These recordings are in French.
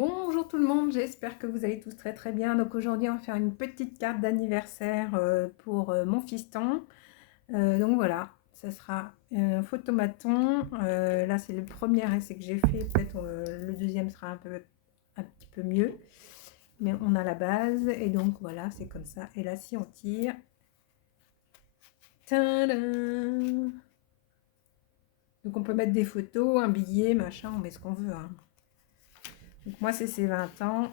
Bonjour tout le monde, j'espère que vous allez tous très très bien. Donc aujourd'hui on va faire une petite carte d'anniversaire pour mon fiston. Donc voilà, ça sera un photomaton. Là c'est le premier essai que j'ai fait, peut-être le deuxième sera un petit peu mieux. Mais on a la base et donc voilà, c'est comme ça. Et là si on tire... Tadam! Donc on peut mettre des photos, un billet, machin, on met ce qu'on veut. Hein. Donc moi c'est ses 20 ans.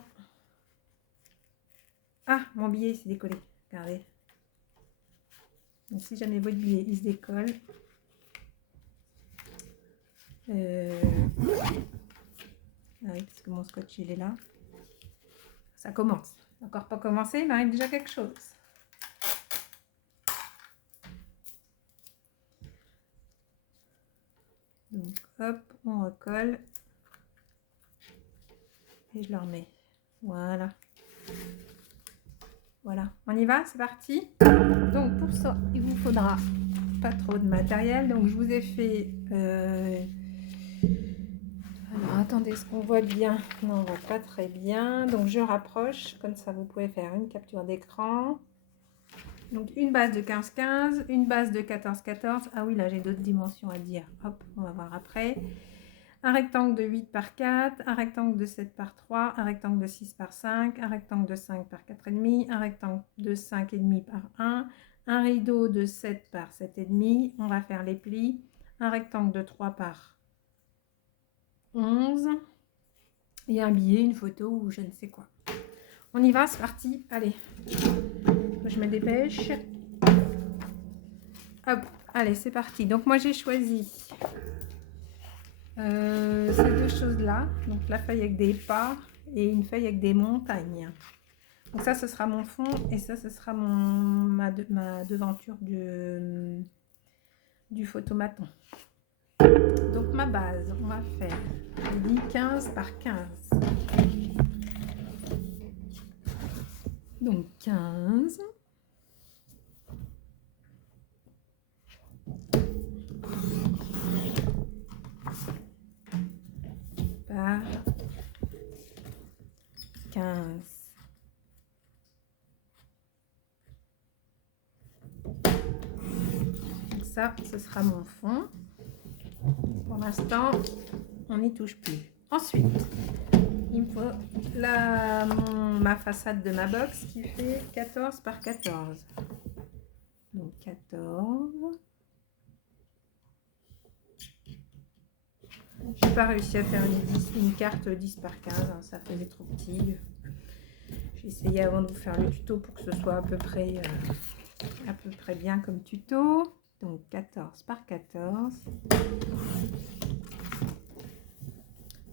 Ah, mon billet s'est décollé. Regardez. Donc si jamais votre billet il se décolle. Ah oui, parce que mon scotch il est là. Ça commence. Encore pas commencé, il arrive déjà quelque chose. Donc hop, on recolle. Et je le remets. Voilà. Voilà, on y va, c'est parti. Donc pour ça, il vous faudra pas trop de matériel. Donc je vous ai fait... Alors attendez, est-ce qu'on voit bien? Non, on voit pas très bien. Donc je rapproche, comme ça vous pouvez faire une capture d'écran. Donc une base de 15-15, une base de 14-14. Ah oui, là j'ai d'autres dimensions à dire. Hop, on va voir après. Un rectangle de 8 par 4, un rectangle de 7 par 3, un rectangle de 6 par 5, un rectangle de 5 par 4,5, un rectangle de 5,5 par 1 rideau de 7 par 7,5. On va faire les plis. Un rectangle de 3 par 11 et un billet, une photo ou je ne sais quoi. On y va, c'est parti. Allez, je me dépêche. Hop, allez, c'est parti. Donc moi j'ai choisi ces deux choses-là. Donc la feuille avec des pas et une feuille avec des montagnes. Donc ça, ce sera mon fond et ça, ce sera ma devanture du photomaton. Donc ma base, on va faire 10, 15 par 15. Donc 15. Par 15. Donc ça, ce sera mon fond. Pour l'instant, on n'y touche plus. Ensuite, il me faut ma façade de ma box qui fait 14 par 14. Donc 14. J'ai pas réussi à faire une carte 10 par 15, hein, ça faisait trop petit. J'ai essayé avant de vous faire le tuto pour que ce soit à peu près bien comme tuto. Donc 14 par 14.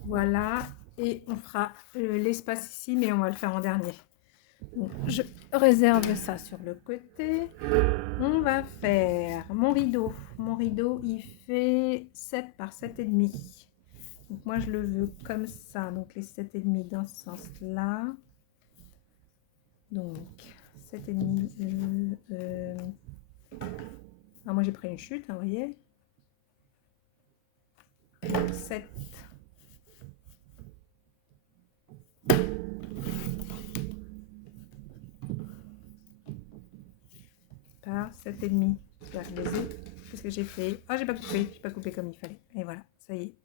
Voilà, et on fera l'espace ici, mais on va le faire en dernier. Donc, je réserve ça sur le côté. On va faire mon rideau. Mon rideau, il fait 7 par 7,5. Donc moi, je le veux comme ça. Donc les 7,5 dans ce sens-là. Donc 7,5. Ah, moi, j'ai pris une chute, hein, vous voyez. 7. Par 7,5. Qu'est-ce que j'ai fait? Ah, j'ai pas coupé comme il fallait. Et voilà, ça y est.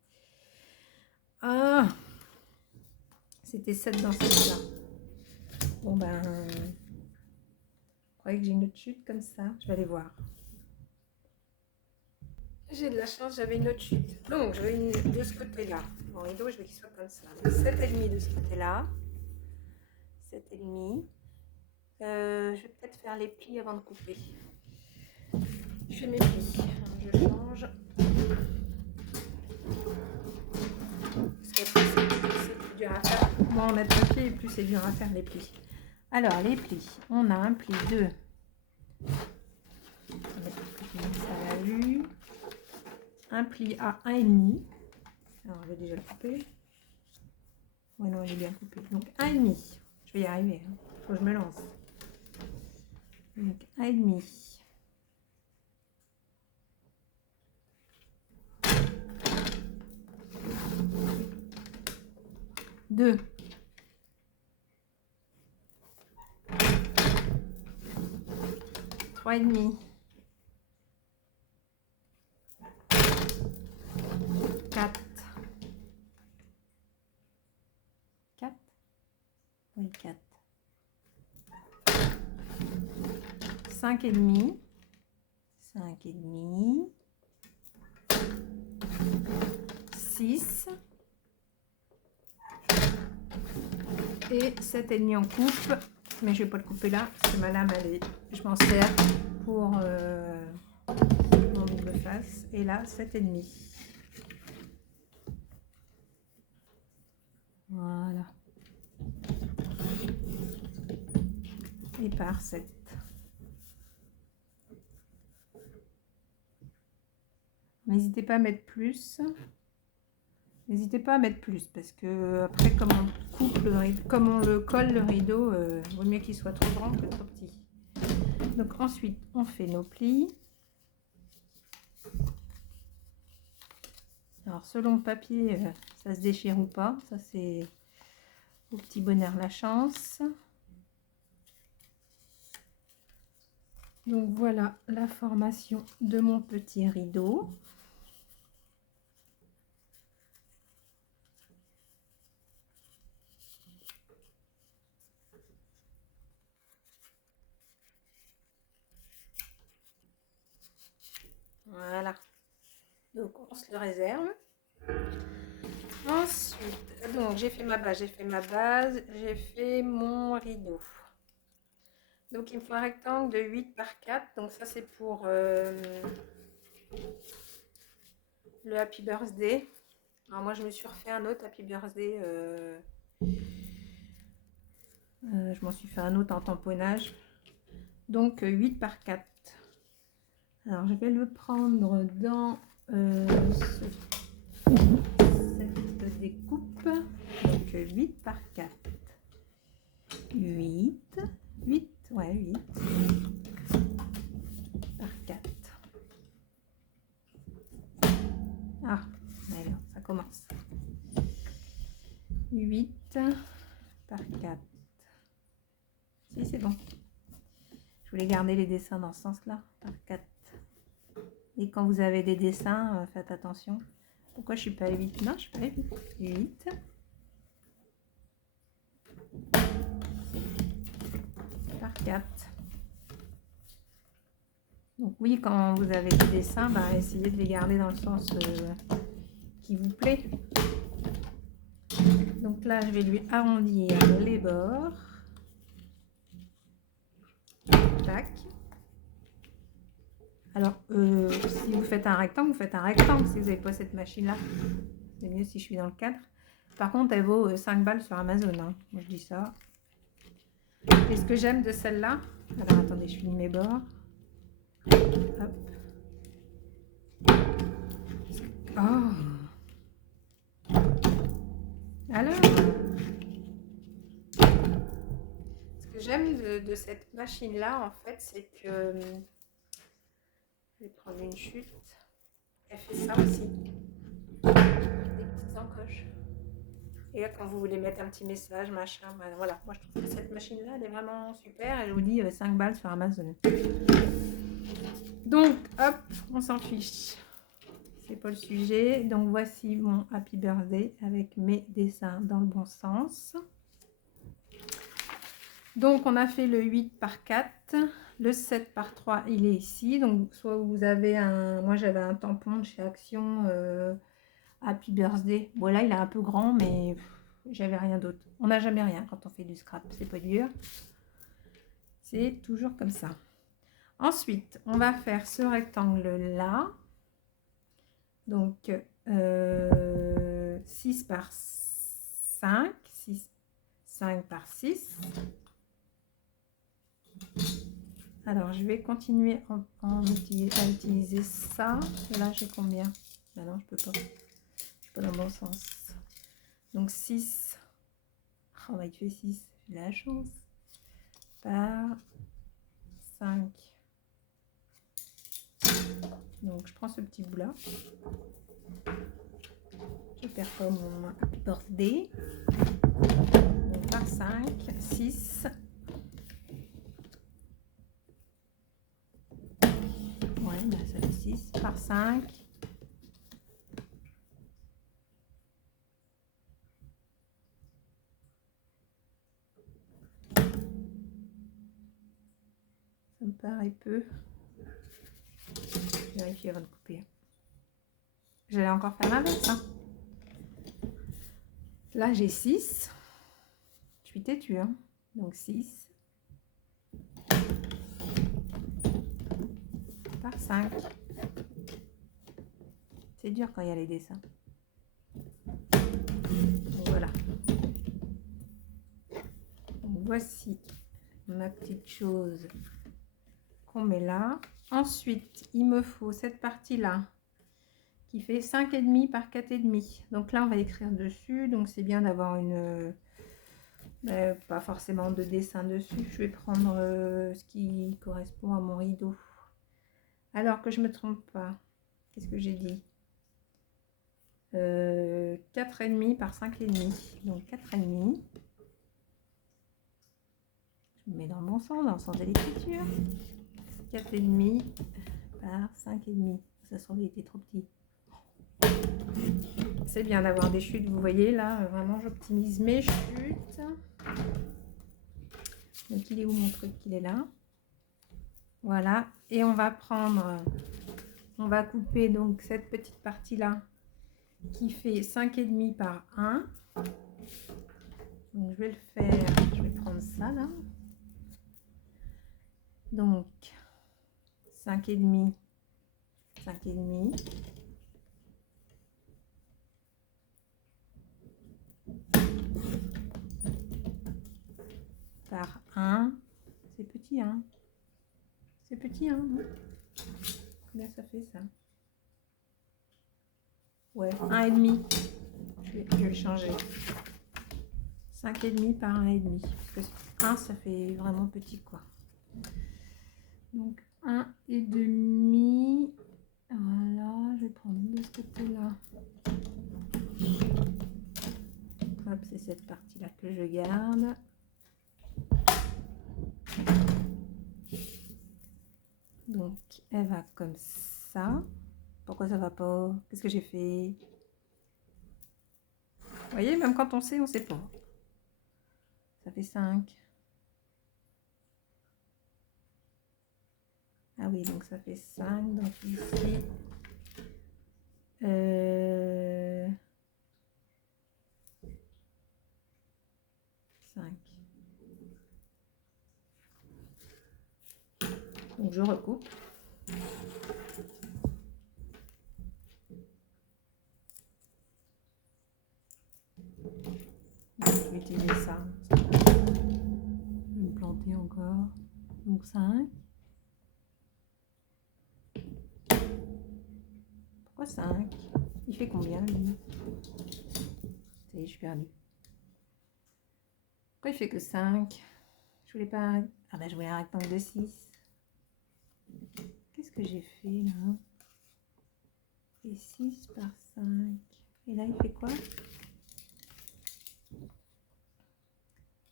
Ah, c'était 7 dans ce sens-là. Bon ben, vous croyez que j'ai une autre chute comme ça? Je vais aller voir. J'ai de la chance, j'avais une autre chute. Donc, je vais de ce côté-là. Mon rideau, je veux qu'il soit comme ça. 7,5 de ce côté-là. 7,5. Je vais peut-être faire les plis avant de couper. Je fais mes plis. Je change. Parce qu'après, c'est plus dur à faire. Moins on met de papier, et plus c'est dur à faire les plis. Alors, les plis. On a un pli de... On va mettre ça à la vue. Un pli à 1,5. Alors, je vais déjà le couper. Oui, non, il est bien coupé. Donc, 1,5. Je vais y arriver. Il faut que je me lance. Donc, 1,5. 2. 3,5. 4. 4. Oui, 4. 5,5. 5,5. 6. Et 7,5 en coupe. Mais je vais pas le couper là, parce que ma lame, je m'en sers pour mon double face. Et là, 7,5. Voilà. Et par 7. N'hésitez pas à mettre plus. N'hésitez pas à mettre plus, parce que après, comme on coupe le rideau, comme on le colle le rideau, vaut mieux qu'il soit trop grand que trop petit. Donc ensuite, on fait nos plis. Alors selon le papier, ça se déchire ou pas. Ça c'est au petit bonheur la chance. Donc voilà la formation de mon petit rideau. Voilà. Donc on se le réserve. Ensuite, donc j'ai fait ma base, j'ai fait mon rideau. Donc il me faut un rectangle de 8 par 4. Donc ça c'est pour le Happy Birthday. Alors moi je me suis refait un autre Happy Birthday. Je m'en suis fait un autre en tamponnage. Donc 8 par 4. Alors je vais le prendre dans cette découpe. Donc 8 par 4. 8. 8. Ouais, 8 par 4. Ah, alors, ça commence. 8 par 4. Si, c'est bon. Je voulais garder les dessins dans ce sens-là, par 4. Et quand vous avez des dessins, faites attention. Pourquoi je suis pas à 8? Non, je suis pas à 8. 8. Par 4. Donc oui, quand vous avez des dessins, bah, essayez de les garder dans le sens qui vous plaît. Donc là, je vais lui arrondir les bords. Tac. Alors, si vous faites un rectangle, vous faites un rectangle. Si vous n'avez pas cette machine-là, c'est mieux si je suis dans le cadre. Par contre, elle vaut 5 balles sur Amazon. Hein. Moi, je dis ça. Et ce que j'aime de celle-là... Alors, attendez, je finis mes bords. Hop. Oh. Alors, ce que j'aime de cette machine-là, en fait, c'est que... Je vais prendre une chute. Elle fait ça aussi. Des petites encoches. Et là, quand vous voulez mettre un petit message, machin, ben voilà. Moi, je trouve que cette machine-là, elle est vraiment super. Et je vous dis 5 balles sur Amazon. Donc, hop, on s'en fiche. C'est pas le sujet. Donc, voici mon Happy Birthday avec mes dessins dans le bon sens. Donc, on a fait le 8 par 4. Le 7 par 3, il est ici. Donc, soit vous avez un... Moi, j'avais un tampon de chez Action Happy Birthday. Voilà, il est un peu grand, mais j'avais rien d'autre. On n'a jamais rien quand on fait du scrap. C'est pas dur. C'est toujours comme ça. Ensuite, on va faire ce rectangle-là. Donc, 6 par 5. 5 par 6. Alors, je vais continuer à utiliser ça. Là, j'ai combien? Ben non, je peux pas. Je suis pas dans le bon sens. Donc, 6. Oh, bah, il fait 6. J'ai la chance. Par 5. Donc, je prends ce petit bout-là. Je perds pas mon Happy Birthday. Donc, par 5, 6. 5. Ça me paraît peu. Je vérifie avant de couper. J'allais encore faire l'inverse. Hein. Là, j'ai 6. Je suis têtue. Hein. Donc 6 par 5. C'est dur quand il y a les dessins. Donc, voilà. Donc, voici ma petite chose qu'on met là. Ensuite, il me faut cette partie-là qui fait 5,5 par 4,5. Donc là, on va écrire dessus. Donc c'est bien d'avoir une... pas forcément de dessin dessus. Je vais prendre ce qui correspond à mon rideau. Alors que je me trompe pas. Qu'est-ce que j'ai dit 4,5 par 5,5. Donc 4,5. Je me mets dans le bon sens, dans le sens de l'écriture. 4,5 par 5,5. Ça se trouve, il était trop petit. C'est bien d'avoir des chutes, vous voyez là, vraiment j'optimise mes chutes. Donc il est où mon truc? Il est là. Voilà, et on va prendre, on va couper donc cette petite partie là qui fait 5,5 par 1. Donc je vais le faire, je vais prendre ça là. Donc 5,5, 5,5. Par 1, c'est petit, hein? C'est petit, hein? Combien ça fait ça? Ouais, 1,5. Je vais changer. 5,5 par 1,5. Parce que 1, ça fait vraiment petit, quoi. Donc 1,5. Voilà, je vais prendre de ce côté-là. Hop, c'est cette partie-là que je garde. Donc, elle va comme ça. Pourquoi ça va pas? Qu'est-ce que j'ai fait? Vous voyez, même quand on sait pas. Ça fait 5. Ah oui, donc ça fait 5. Donc ici, 5. Donc je recoupe. Je vais utiliser ça. Je vais me planter encore. Donc 5. Pourquoi 5? Il fait combien lui? Ça y est, je suis perdue. Pourquoi il fait que 5? Je voulais pas... Ah ben je voulais un rectangle de 6. Qu'est-ce que j'ai fait là? Et 6 par 5. Et là il fait quoi?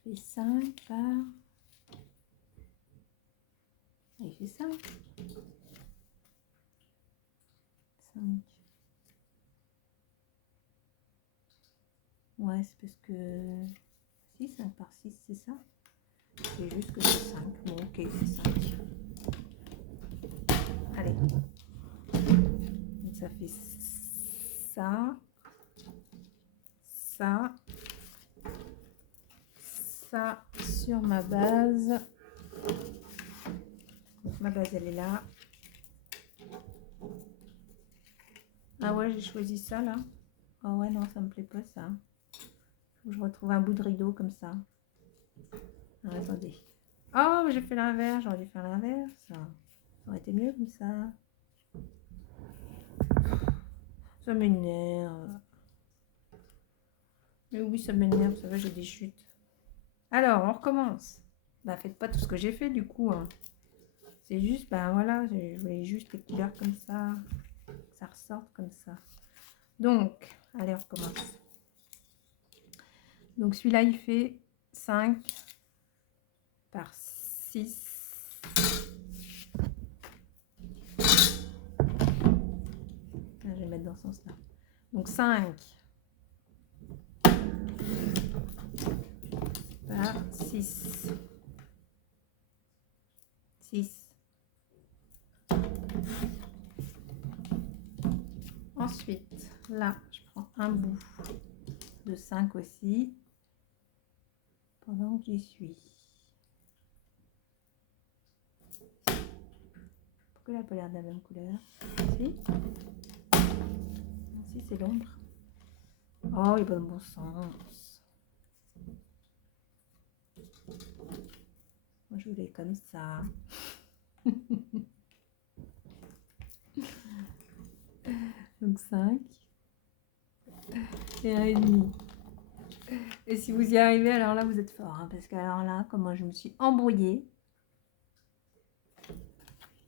Il fait 5 par... Ah, il fait 5. 5. Ouais, c'est parce que... Si, 5 par 6, c'est ça? C'est juste que c'est 5. Bon, ok, c'est 5. Allez. Donc, ça fait ça. Ça. Ça sur ma base. Donc, ma base, elle est là. Ah ouais, j'ai choisi ça, là. Ah ouais, non, ça me plaît pas, ça. Faut que je retrouve un bout de rideau comme ça. Ah, attendez. Oh, j'ai fait l'inverse. J'aurais dû faire l'inverse. Ça aurait été mieux comme ça. Ça m'énerve. Mais oui, ça m'énerve. Ça va, j'ai des chutes. Alors, on recommence. Bah, faites pas tout ce que j'ai fait, du coup. Hein. C'est juste, bah voilà, je voulais juste les couleurs comme ça. Que ça ressorte comme ça. Donc, allez, on recommence. Donc, celui-là, il fait 5 par 6. les mettre dans ce sens-là. Donc 5 par 6. 6. Ensuite, là, je prends un bout de 5 aussi, pendant que j'y suis. Pourquoi elle n'a pas l'air de la même couleur? Si, si c'est l'ombre. Oh, il va dans le bon sens. Moi, je voulais comme ça. Donc 5 et 1,5. Et si vous y arrivez, alors là, vous êtes fort. Hein, parce que alors là, comment je me suis embrouillée.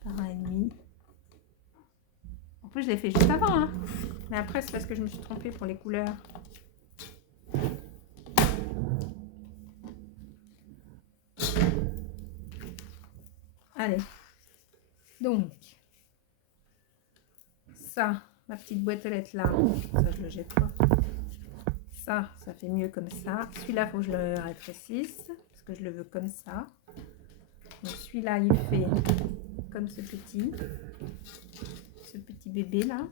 Par 1,5. En plus, je l'ai fait juste avant. Hein. Mais après, c'est parce que je me suis trompée pour les couleurs. Allez. Donc, ça, ma petite boîte aux lettres là, ça, je le jette pas. Ça fait mieux comme ça. Celui-là, il faut que je le rétrécisse parce que je le veux comme ça. Donc, celui-là, il fait comme ce petit bébé là.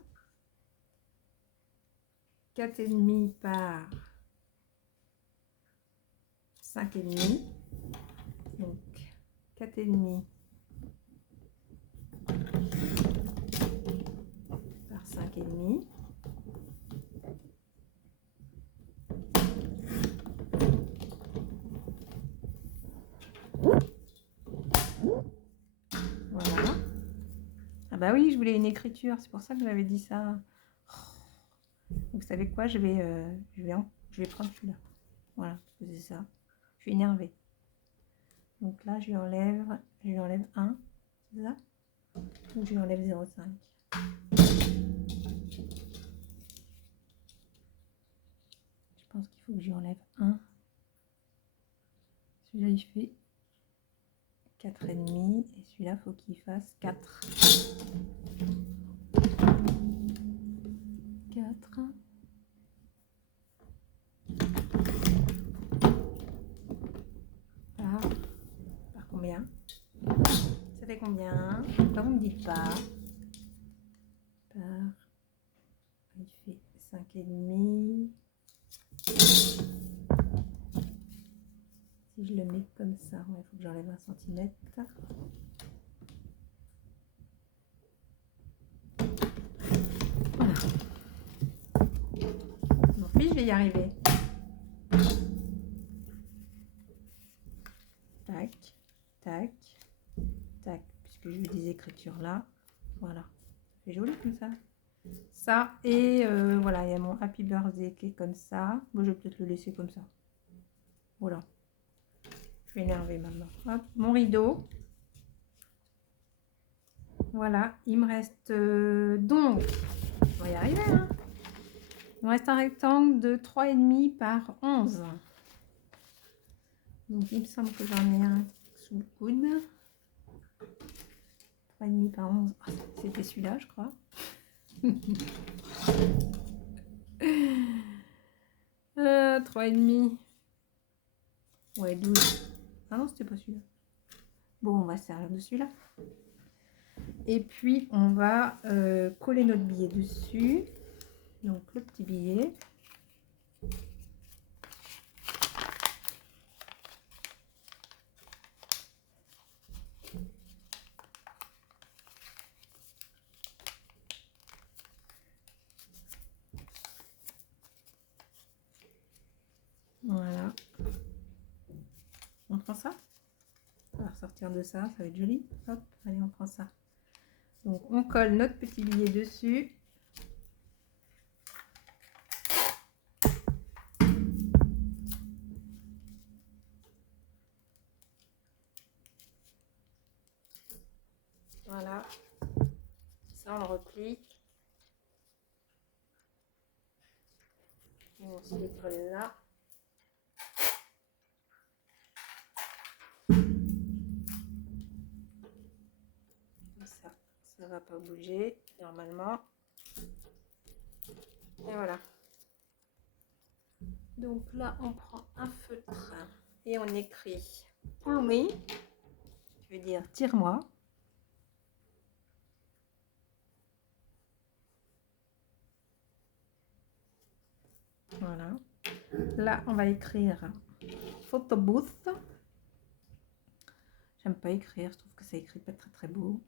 4,5 par 5,5. Donc 4,5 par 5,5. Voilà. Ah bah oui, je voulais une écriture, c'est pour ça que j'avais dit ça. Donc vous savez quoi, je vais prendre celui-là. Voilà, parce que c'est ça. Je suis énervée. Donc là, je lui enlève 1, c'est ça? Donc je lui enlève 0,5. Je pense qu'il faut que je lui enlève 1. Celui-là, il fait 4,5 et celui-là, il faut qu'il fasse 4. 4. Par combien? Ça fait combien? Pourquoi vous me dites pas? Il fait 5,5. Si je le mets comme ça, il faut que j'enlève 1 cm. Voilà. Bon, puis je vais y arriver. Tac, tac, tac, puisque j'ai des écritures là. Voilà, c'est joli comme ça. Ça, et voilà, il y a mon Happy Birthday qui est comme ça. Bon, je vais peut-être le laisser comme ça. Voilà. Je suis énervée maintenant. Hop, mon rideau. Voilà, il me reste donc, on va y arriver, hein. Il me reste un rectangle de 3,5 par 11. Donc il me semble que j'en ai un sous le coude. 3,5 par 11. Ah, c'était celui-là, je crois. 3,5. Ouais, 12. Ah non, c'était pas celui-là. Bon, on va se servir de celui-là. Et puis, on va coller notre billet dessus. Donc, le petit billet. Voilà. On prend ça. On va ressortir de ça, ça va être joli. Hop, allez, on prend ça. Donc, on colle notre petit billet dessus. Voilà. Ça, on le replie. Et on se le colle là. Ça va pas bouger normalement. Et voilà. Donc là, on prend un feutre et on écrit pull me, je veux dire tire-moi. Voilà. Là, on va écrire photo booth. J'aime pas écrire, je trouve que ça écrit pas très très beau.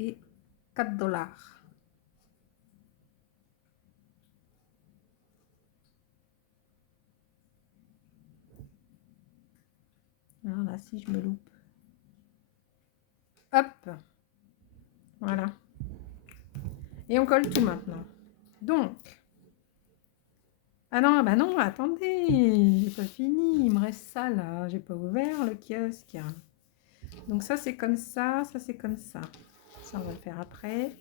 Et 4 $. Alors là, si je me loupe. Hop. Voilà. Et on colle tout maintenant. Donc. Ah non, bah non, attendez. J'ai pas fini. Il me reste ça là. J'ai pas ouvert le kiosque. Donc ça, c'est comme ça. Ça, c'est comme ça. Ça, on va le faire après.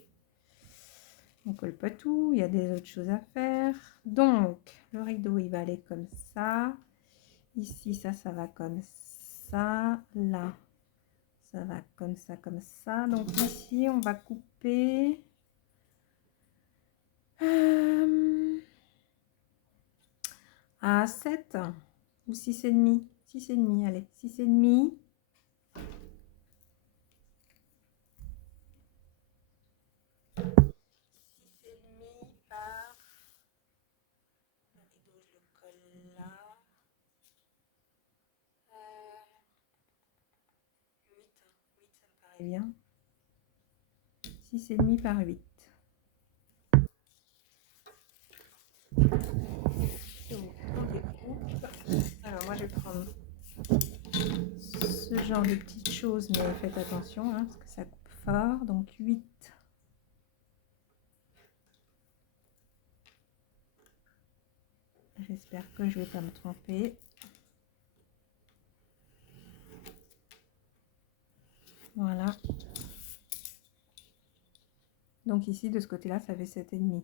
On colle pas tout. Il y a des autres choses à faire. Donc, le rideau, il va aller comme ça. Ici, ça va comme ça. Là, ça va comme ça, comme ça. Donc ici, on va couper à 7 ou 6,5. 6,5, allez, 6,5. Par... Le rideau, je le colle là. 8, 8, ça me paraît bien. 6,5 par 8. Donc, on découpe. Alors, moi, je vais prendre ce genre de petites choses, mais faites attention, hein, parce que ça coupe fort. Donc, 8. J'espère que je ne vais pas me tromper. Voilà. Donc ici, de ce côté-là, ça fait 7,5.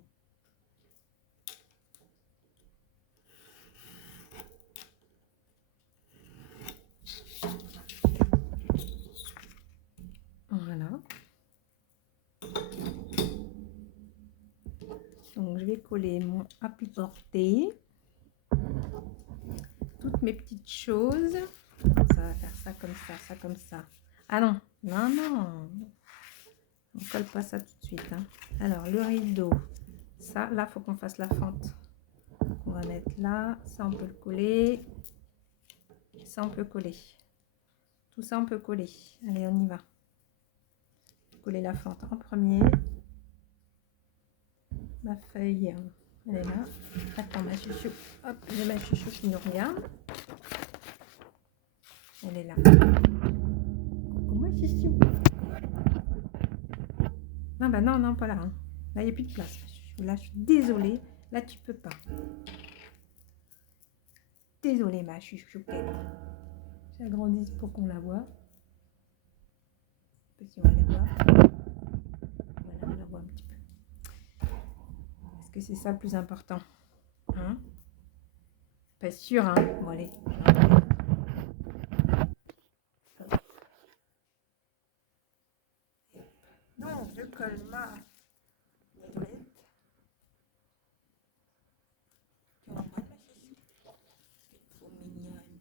Voilà. Donc je vais coller mon applique-portée. Toutes mes petites choses. Ça va faire ça comme ça, ça comme ça. Ah non, non, non. On ne colle pas ça tout de suite. Hein. Alors, le rideau. Ça, là, il faut qu'on fasse la fente. On va mettre là. Ça, on peut le coller. Ça, on peut coller. Tout ça, on peut coller. Allez, on y va. Coller la fente en premier. Ma feuille, elle est là. Attends, ma chouchou. Hop, j'ai ma chouchou qui nous regarde. Elle est là. Coucou, ma chouchou. Non, bah non, non, pas là. Hein. Là, il n'y a plus de place. Là, je suis désolée. Là, tu peux pas. Désolée, ma chouchoukette. J'agrandis pour qu'on la voit. Si on va la voir. Voilà, on la voit un petit peu. Parce que c'est ça le plus important. Hein? Pas sûr, hein? Bon, allez. Donc, je colle ma aigrette. Trop mignonne.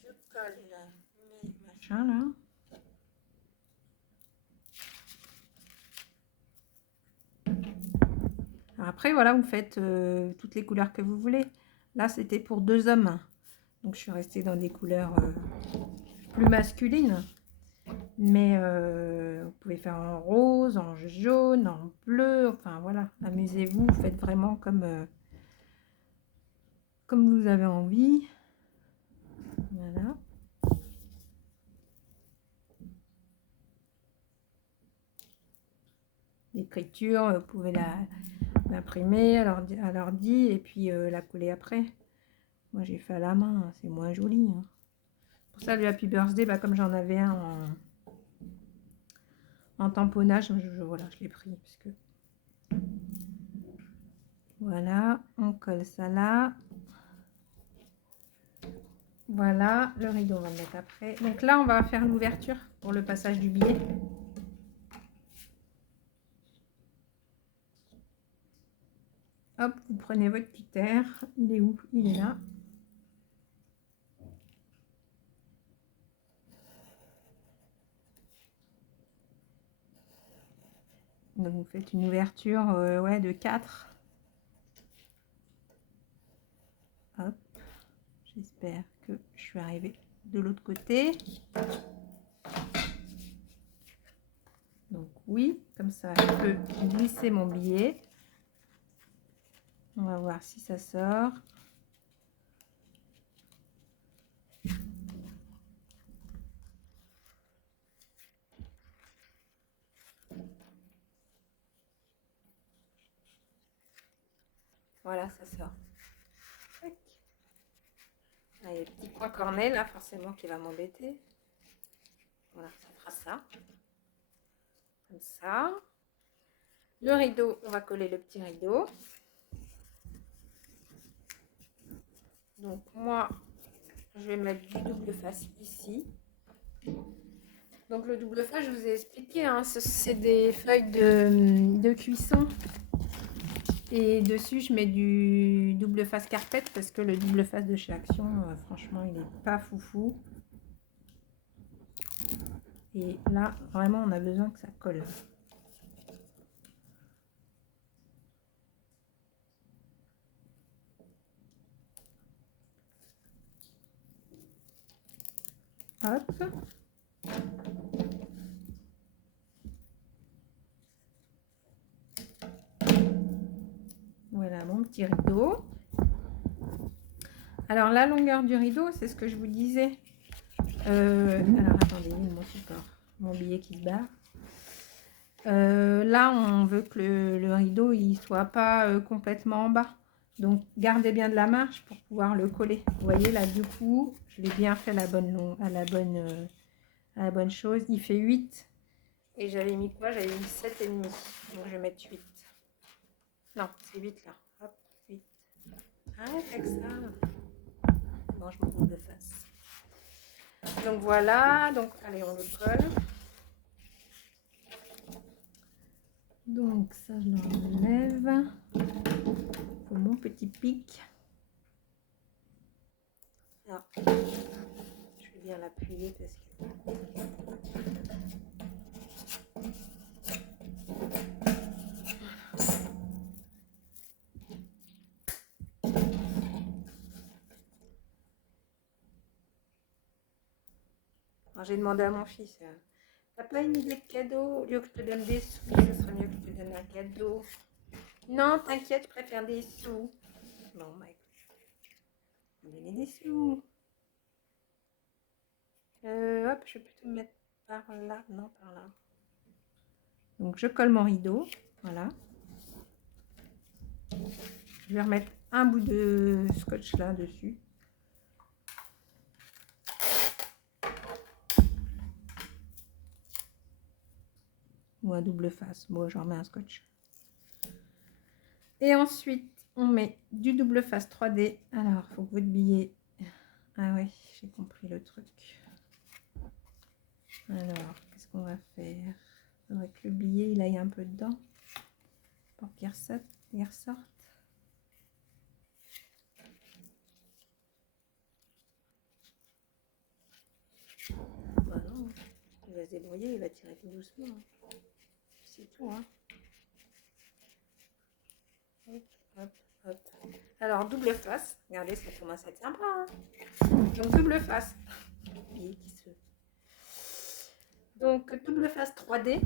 Je colle mes machins là. Après, voilà, vous faites toutes les couleurs que vous voulez. Là, c'était pour 2 hommes. Donc, je suis restée dans des couleurs plus masculines. Mais vous pouvez faire en rose, en jaune, en bleu. Enfin, voilà, amusez-vous. Faites vraiment comme vous avez envie. Voilà. L'écriture, vous pouvez l'imprimer à l'ordi et puis la coller après. Moi j'ai fait à la main, hein, c'est moins joli. Hein. Pour ça le Happy Birthday, bah, comme j'en avais un en tamponnage, voilà, je l'ai pris. Parce que... Voilà, on colle ça là. Voilà, le rideau on va le mettre après. Donc là on va faire l'ouverture pour le passage du billet. Hop, vous prenez votre cutter. Il est où? Il est là. Donc vous faites une ouverture ouais, de 4. Hop, j'espère que je suis arrivée de l'autre côté. Donc oui, comme ça je peux glisser mon billet. On va voir si ça sort. Voilà, ça sort. Ah, il y a le petit point cornet là, forcément, qui va m'embêter. Voilà, ça fera ça. Comme ça. Le rideau, on va coller le petit rideau. Donc moi, je vais mettre du double face ici. Donc le double face, je vous ai expliqué, hein, c'est des feuilles de cuisson. Et dessus, je mets du double face carpette parce que le double face de chez Action, franchement, il n'est pas foufou. Et là, vraiment, on a besoin que ça colle. Hop. Voilà mon petit rideau. Alors la longueur du rideau, c'est ce que je vous disais. Alors attendez, mon support, mon billet qui se barre. Là, on veut que le rideau il soit pas complètement en bas. Donc gardez bien de la marge pour pouvoir le coller. Vous voyez là, du coup, je l'ai bien fait à la bonne chose. Il fait 8 et j'avais mis quoi? J'avais mis 7,5. Donc je vais mettre 8. Non, c'est 8 là. Hop, 8. Ah, avec ça. Bon, je me double face. Donc voilà, donc allez, on le colle. Donc ça, je l'enlève. Pour mon petit pic. Là, je vais bien l'appuyer parce que... J'ai demandé à mon fils, t'as pas une idée de cadeau? Au lieu que je te donne des sous, ce serait mieux que je te donne un cadeau. Non, t'inquiète, je préfère des sous. Bon, bah écoute, je vais donner des sous. Hop, je vais plutôt me mettre par là, non, par là. Donc je colle mon rideau, voilà. Je vais remettre un bout de scotch là dessus. Ou un double face. Bon, j'en remets un scotch. Et ensuite, on met du double face 3D. Alors, il faut que votre billet... Ah oui, j'ai compris le truc. Alors, qu'est-ce qu'on va faire? Il faudrait que le billet, il aille un peu dedans. Pour qu'il ressorte. Bah non, il va se débrouiller, il va tirer tout doucement. C'est tout, hein. Hop, hop, hop. Alors, double face. Regardez, ça commence à être sympa. Hein. Donc, double face. Donc, double face 3D.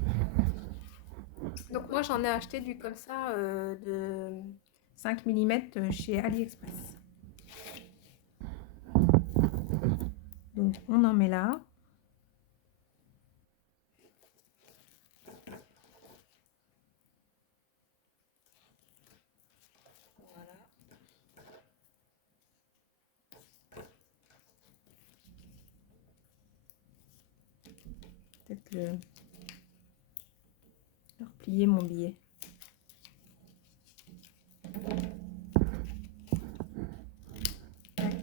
Donc, moi, j'en ai acheté du comme ça de 5 mm chez AliExpress. Donc, on en met là. Peut-être le replier mon billet. Tac.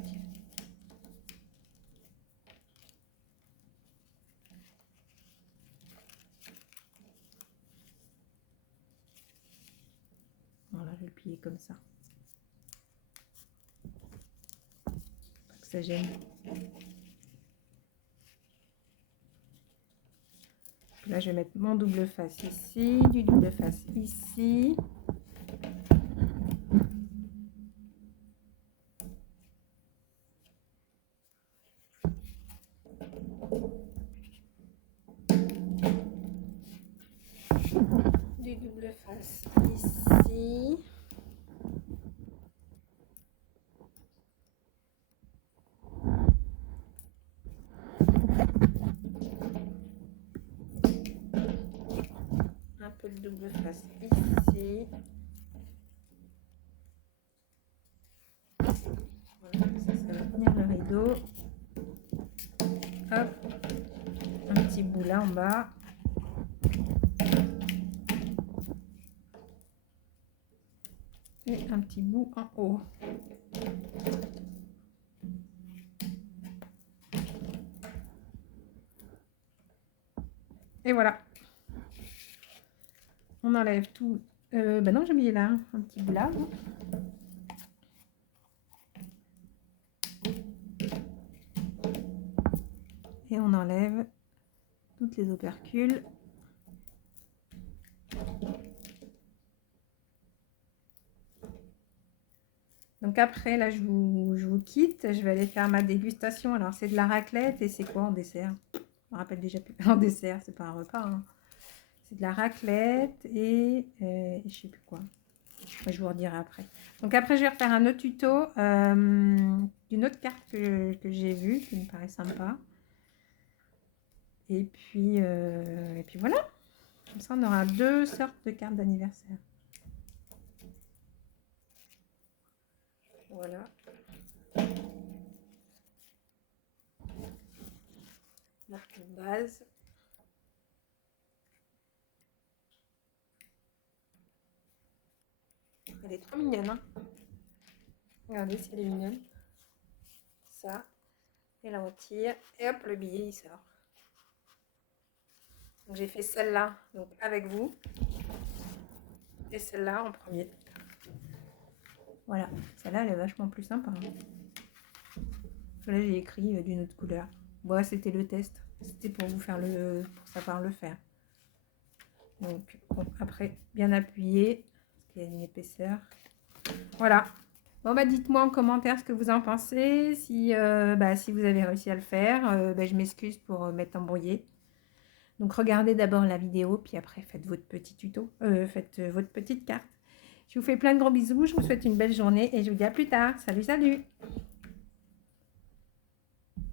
Voilà, je vais le plier comme ça. Pas que ça gêne. Là, je vais mettre mon double face ici, du double face ici. Du double face ici. Un peu de double face ici. Voilà, ça va tenir le rideau. Hop, un petit bout là en bas. Et un petit bout en haut. Et voilà. On enlève tout. Ben non, j'ai mis là un petit bout là. Et on enlève toutes les opercules. Donc après, là, je vous quitte. Je vais aller faire ma dégustation. Alors, c'est de la raclette et c'est quoi en dessert? Je me rappelle déjà plus. En dessert, c'est pas un repas. Hein. C'est de la raclette et je sais plus quoi. Je vous redirai après. Donc après, je vais refaire un autre tuto d'une autre carte que j'ai vue, qui me paraît sympa. Et puis voilà. Comme ça, on aura deux sortes de cartes d'anniversaire. Voilà. Marque de base. Elle est trop mignonne. Hein, regardez si elle est mignonne. Ça. Et là, on tire. Et hop, le billet, il sort. Donc, j'ai fait celle-là donc avec vous. Et celle-là en premier. Voilà. Celle-là, elle est vachement plus sympa. Hein. Là, j'ai écrit d'une autre couleur. Bon, c'était le test. C'était pour vous faire pour savoir le faire. Donc, bon, après, bien appuyé. Parce qu'il y a une épaisseur. Voilà. Bon, bah, dites-moi en commentaire ce que vous en pensez. Si, si vous avez réussi à le faire, je m'excuse pour m'être embrouillée. Donc, regardez d'abord la vidéo, puis après, faites votre petit tuto. Faites votre petite carte. Je vous fais plein de gros bisous. Je vous souhaite une belle journée et je vous dis à plus tard. Salut, salut!